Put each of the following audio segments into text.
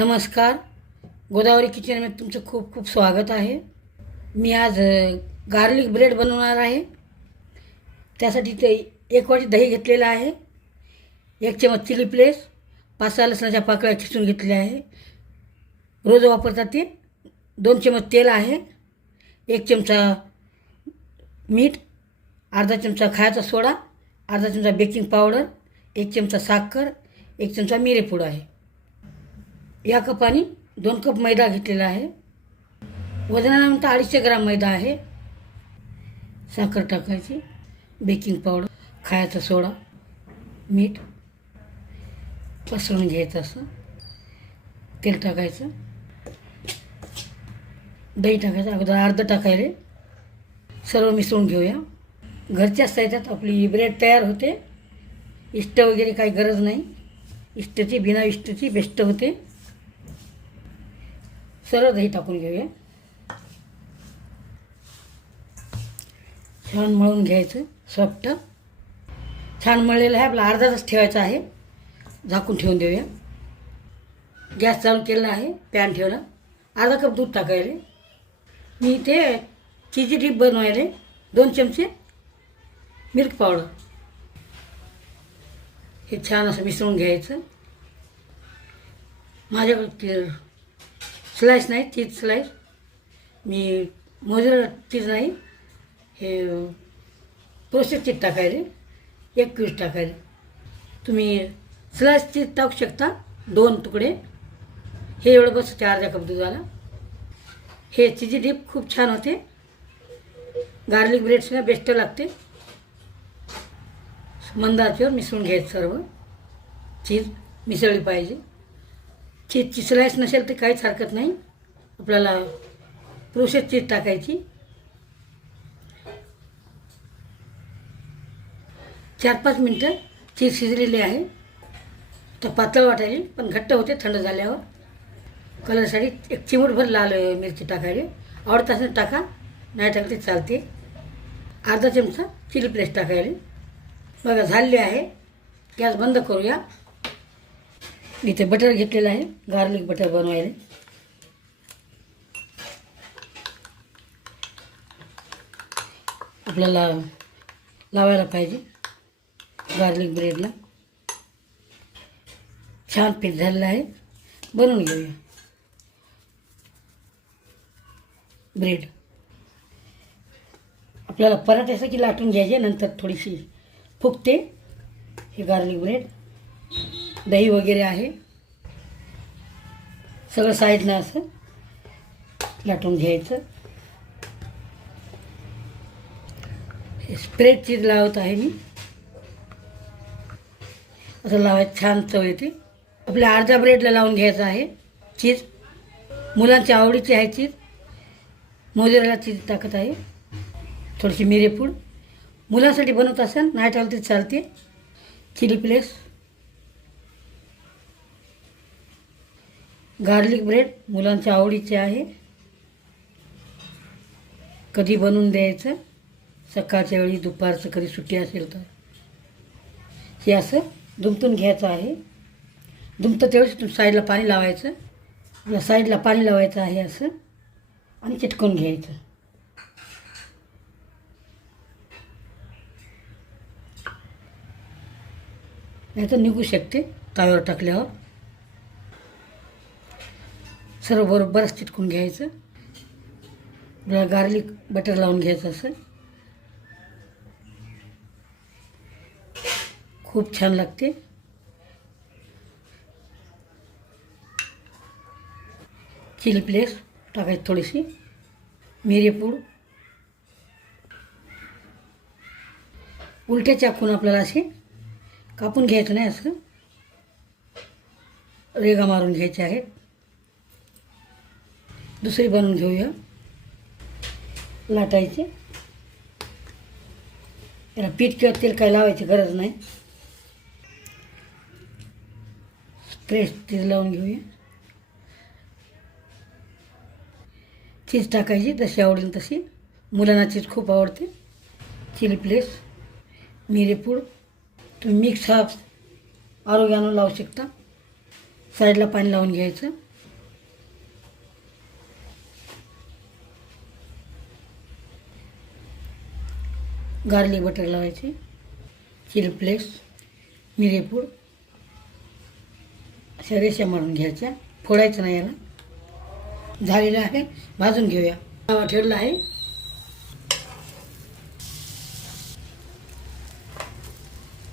नमस्कार. गोदावरी किचनमध्ये तुमचं खूप खूप स्वागत आहे. मी आज गार्लिक ब्रेड बनवणार आहे. त्यासाठी ते 1 वाटी दही घेतलेलं आहे, 1 चमच चिली फ्लेक्स, 5-6 लसणाच्या पाकळ्या खिसून घेतल्या आहे. रोज वापरतात ते 2 चमच तेल आहे, 1 चमचा मीठ, अर्धा चमचा खायचा सोडा, अर्धा चमचा बेकिंग पावडर, 1 चमचा साखर, 1 चमचा मिरेपूड आहे. या कपाने 2 कप मैदा घेतलेला आहे. वजनानंतर 250 ग्राम मैदा आहे. साखर टाकायची, बेकिंग पावडर, खायचा सोडा, मीठ, पसरवून घ्यायचं असं. तेल टाकायचं, दही टाकायचं, अगोदर अर्धं टाकायले. सर्व मिसळून घेऊया. घरच्या साहित्यात आपली ब्रेड तयार होते. इष्ट वगैरे काही गरज नाही. इष्टची बिना इष्टची बेस्ट होते. सरळ दही टाकून घेऊया. छान मळून घ्यायचं, सॉफ्ट. छान मळलेलं आहे. आपला अर्धा तास ठेवायचा आहे. झाकून ठेवून देऊया. गॅस चालू केलेला आहे, पॅन ठेवला. अर्धा कप दूध टाकायले. मी इथे चीजी डिप बनवायले 2 चमचे मिल्क पावडर. हे छान असं मिसळून घ्यायचं. माझ्याकडे स्लाइस नाही, चीज स्लाइस. मी मोझरेला चीज नाही, हे प्रोसेस चीज टाकायले. 1 पीस टाकायले. तुम्ही स्लाइस चीज टाकू शकता, 2 तुकडे. हे एवढं बसते अर्ध्या कप दुधाला. हे चीजी डिप खूप छान होते. गार्लिक ब्रेडसला बेस्ट लागते. मंद आचेवर मिसळून घ्यायचं सर्व. चीज मिसळली पाहिजे. चीजची स्लाइस नसेल तर काहीच हरकत नाही. आपल्याला प्रोसेस चीज टाकायची. 4-5 मिनटं चीज शिजलेली आहे. तर पातळ वाटायली, पण घट्ट होते थंड झाल्यावर. कलरसाठी 1 चिमूटभर लाल मिरची टाकायली. आवडत असेल टाका, नाही टाकले चालते. अर्धा चमचा चिली फ्लेक्स टाकायले. बघा झालेली आहे. गॅस बंद करूया. इथे बटर घेतलेलं आहे, गार्लिक बटर बनवायला. आपल्याला लावायला पाहिजे गार्लिक ब्रेडला. छान पीठ झालेलं आहे. बनवून घेऊया ब्रेड. आपल्याला पराठ्यासाठी लाटून घ्यायचे, नंतर थोडीशी फुगते. हे गार्लिक ब्रेड, दही वगैरे आहे. सगळं साईडनं असं लाटून घ्यायचं. हे स्प्रेड चीज लावत आहे मी. असं लावायचं, छान चव येते. आपल्या अर्ध्या ब्रेडला लावून घ्यायचं आहे चीज. मुलांच्या आवडीची आहे चीज. मोझरेला चीज टाकत आहे. थोडीशी मिरेपूड. मुलांसाठी बनवत असेल, नाही टाकलं तरी चालते. Chilli flakes. गार्लिक ब्रेड मुलांच्या आवडीचे आहे. कधी बनवून द्यायचं, सकाळच्या वेळी, दुपारचं कधी सुट्टी असेल तर. हे असं दुमतून घ्यायचं आहे. दुमतं तेवढंच साईडला पाणी लावायचं. या साईडला पाणी लावायचं आहे असं, आणि चिटकून घ्यायचं. नाही तर निघू शकते तव्यावर टाकल्यावर. सर्व बरोबरच चिटकून घ्यायचं. गार्लिक बटर लावून घ्यायचं असं. खूप छान लागते. चिली फ्लेक्स टाकायची, थोडीशी मिरेपूड. उलट्या चाकून आपल्याला असे कापून घ्यायचं नाही, असं रेगा मारून घ्यायचे आहेत. दुसरी बनवून घेऊया. लाटायचे. याला पीठ किंवा तेल काही लावायची गरज नाही. स्प्रेड चीज लावून घेऊया. चीज टाकायची जशी आवडेल तशी. मुलांना चीज खूप आवडते. चिली फ्लेक्स, मिरेपूड. तुम्ही मिक्स हा आरोग्य आणून लावू शकता. साईडला पाणी लावून घ्यायचं. गार्लिक बटर लावायचे, चिली फ्लेक्स, मिरेपूड अशा रेषा मारून घ्यायच्या. फोडायचं नाही याला. झालेलं आहे, भाजून घेऊया. तवा ठेवला आहे.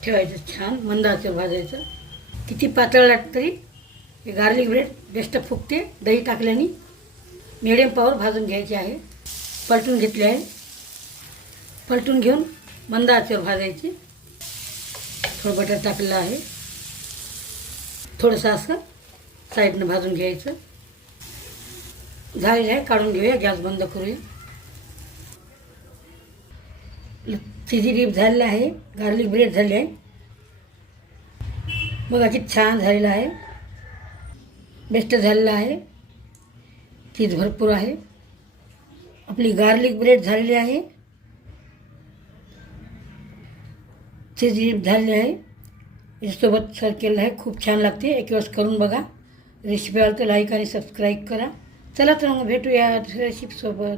ठेवायचं, छान मंद आचेवर भाजायचं. किती पातळ लागतं तरी हे गार्लिक ब्रेड बेस्ट फुगते दही टाकल्याने. मिडियम पावर भाजून घ्यायचे आहे. पलटून घेतले आहे. पलटून घेऊन मंद आचेवर भाजायचे. थोडं बटर टाकलेलं आहे. थोडंसं असं साईडनं भाजून घ्यायचं. झालेलं आहे, काढून घेऊया. गॅस बंद करूया. चीजी डीप झालेलं आहे. गार्लिक ब्रेड झाले आहे. बघा किती छान झालेलं आहे. बेस्ट झालेलं आहे. चीज भरपूर आहे. आपली गार्लिक ब्रेड झालेली आहे. चीज डीप झालेली आहे. याच्यासोबत सर्व केलेलं आहे. खूप छान लागते. एक वेळेस करून बघा. रेसिपी आवडली तर लाईक आणि सबस्क्राईब करा. चला तर मग भेटूया दुसऱ्या रेसिपीसोबत.